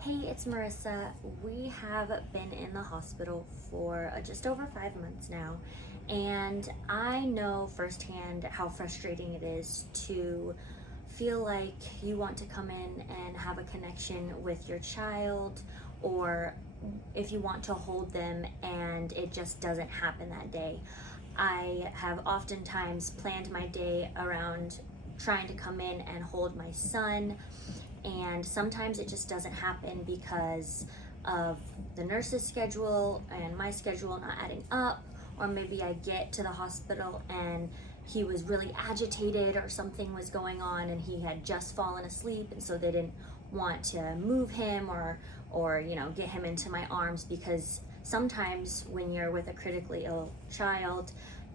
Hey, it's Marissa. We have been in the hospital for just over 5 months now, and I know firsthand how frustrating it is to feel like you want to come in and have a connection with your child, or if you want to hold them and it just doesn't happen that day. I have oftentimes planned my day around trying to come in and hold my son, and sometimes it just doesn't happen because of the nurse's schedule and my schedule not adding up, or maybe I get to the hospital and he was really agitated or something was going on and he had just fallen asleep, and so they didn't want to move him or get him into my arms, because sometimes when you're with a critically ill child,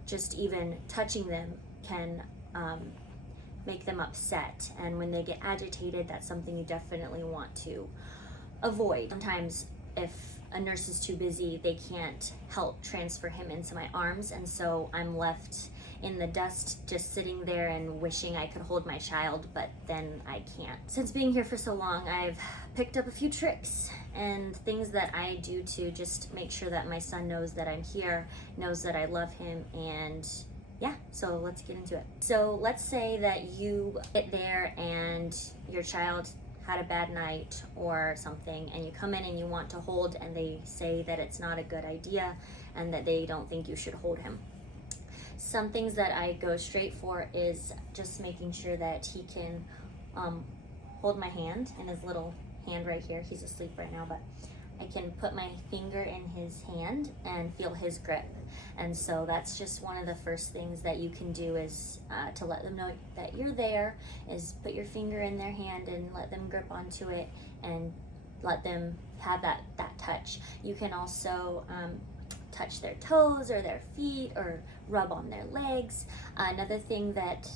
just even touching them can make them upset, and when they get agitated, that's something you definitely want to avoid. Sometimes if a nurse is too busy, they can't help transfer him into my arms, and so I'm left in the dust just sitting there and wishing I could hold my child, but then I can't. Since being here for so long, I've picked up a few tricks and things that I do to just make sure that my son knows that I'm here, knows that I love him, and yeah, so let's get into it. So let's say that you get there and your child had a bad night or something, and you come in and you want to hold, and they say that it's not a good idea and that they don't think you should hold him. Some things that I go straight for is just making sure that he can hold my hand in his little hand right here. He's asleep right now, but I can put my finger in his hand and feel his grip. And so that's just one of the first things that you can do, is to let them know that you're there, is put your finger in their hand and let them grip onto it and let them have that touch. You can also touch their toes or their feet or rub on their legs. Another thing that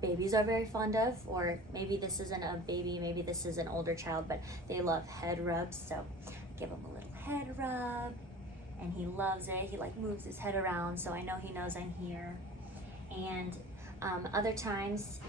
babies are very fond of, or maybe this isn't a baby, maybe this is an older child, but they love head rubs. So give him a little head rub, and he loves it. He moves his head around, so I know he knows I'm here. And other times,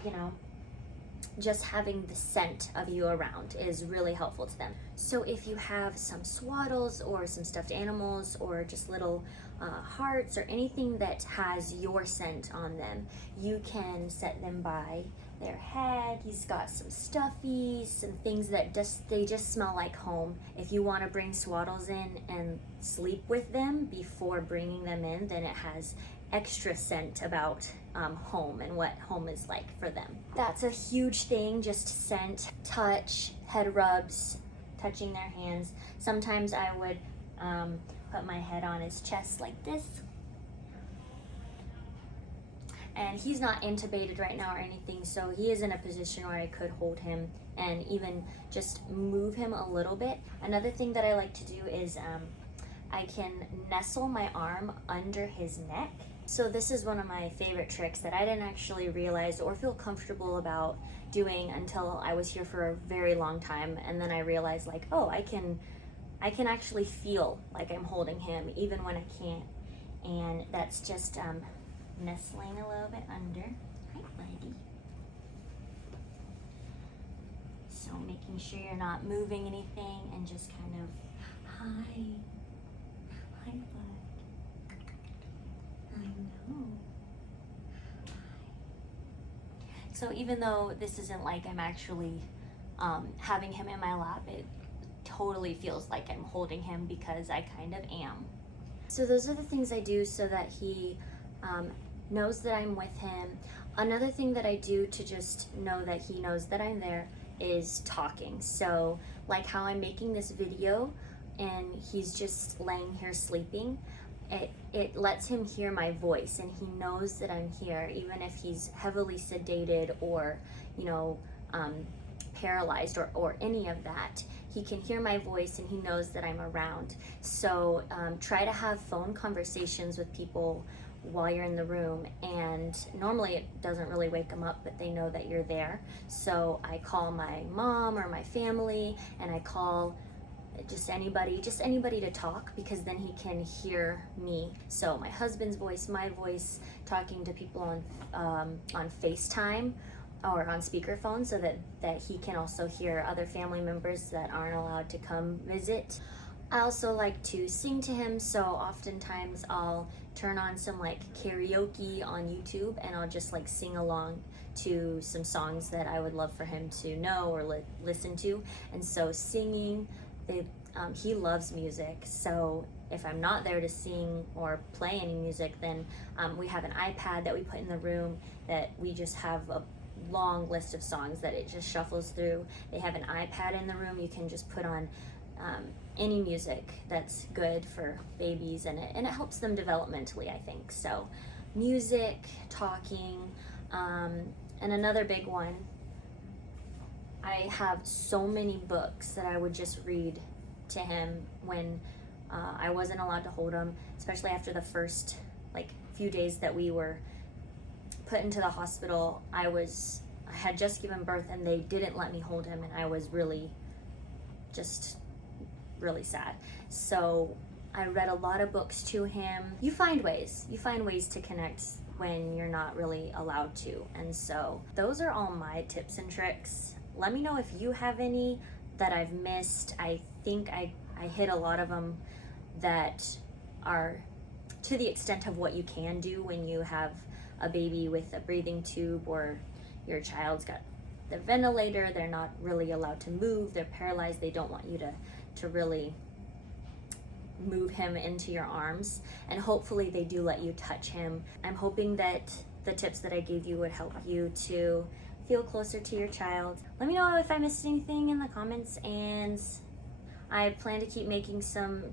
just having the scent of you around is really helpful to them. So if you have some swaddles or some stuffed animals or just little hearts or anything that has your scent on them, you can set them by their head. He's got some stuffies, some things that they just smell like home. If you want to bring swaddles in and sleep with them before bringing them in, then it has extra scent about home and what home is like for them. That's a huge thing, just scent, touch, head rubs, touching their hands. Sometimes I would put my head on his chest like this. And he's not intubated right now or anything, so he is in a position where I could hold him and even just move him a little bit. Another thing that I like to do is I can nestle my arm under his neck. So this is one of my favorite tricks that I didn't actually realize or feel comfortable about doing until I was here for a very long time, and then I realized oh, I can actually feel like I'm holding him even when I can't, and that's just nestling a little bit under. Hi, buddy. So making sure you're not moving anything and just kind of, hi, bud. I know. So even though this isn't like I'm actually having him in my lap, it totally feels like I'm holding him because I kind of am. So those are the things I do so that he knows that I'm with him. Another thing that I do to just know that he knows that I'm there is talking. So like how I'm making this video and he's just laying here sleeping, it lets him hear my voice, and he knows that I'm here, even if he's heavily sedated or paralyzed or any of that. He can hear my voice and he knows that I'm around. So try to have phone conversations with people while you're in the room, and normally it doesn't really wake them up, but they know that you're there. So I call my mom or my family, and I call just anybody to talk, because then he can hear me. So my husband's voice, my voice, talking to people on FaceTime or on speakerphone so that he can also hear other family members that aren't allowed to come visit. I also like to sing to him, so oftentimes I'll turn on some like karaoke on YouTube and I'll just like sing along to some songs that I would love for him to know or listen to. And so singing, he loves music, so if I'm not there to sing or play any music, then we have an iPad that we put in the room that we just have a long list of songs that it just shuffles through. They have an iPad in the room. You can just put on any music that's good for babies, and it helps them developmentally, I think. So music, talking, and another big one, I have so many books that I would just read to him when I wasn't allowed to hold him, especially after the first like few days that we were put into the hospital. I had just given birth and they didn't let me hold him, and I was really sad. So I read a lot of books to him. You find ways to connect when you're not really allowed to. And so those are all my tips and tricks. Let me know if you have any that I've missed. I think I hit a lot of them that are to the extent of what you can do when you have a baby with a breathing tube, or your child's got the ventilator, they're not really allowed to move, they're paralyzed, they don't want you to really move him into your arms, and hopefully they do let you touch him. I'm hoping that the tips that I gave you would help you to feel closer to your child. Let me know if I missed anything in the comments, and I plan to keep making some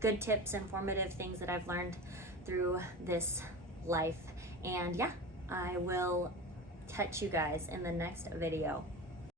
good tips, informative things that I've learned through this life. And yeah, I will catch you guys in the next video.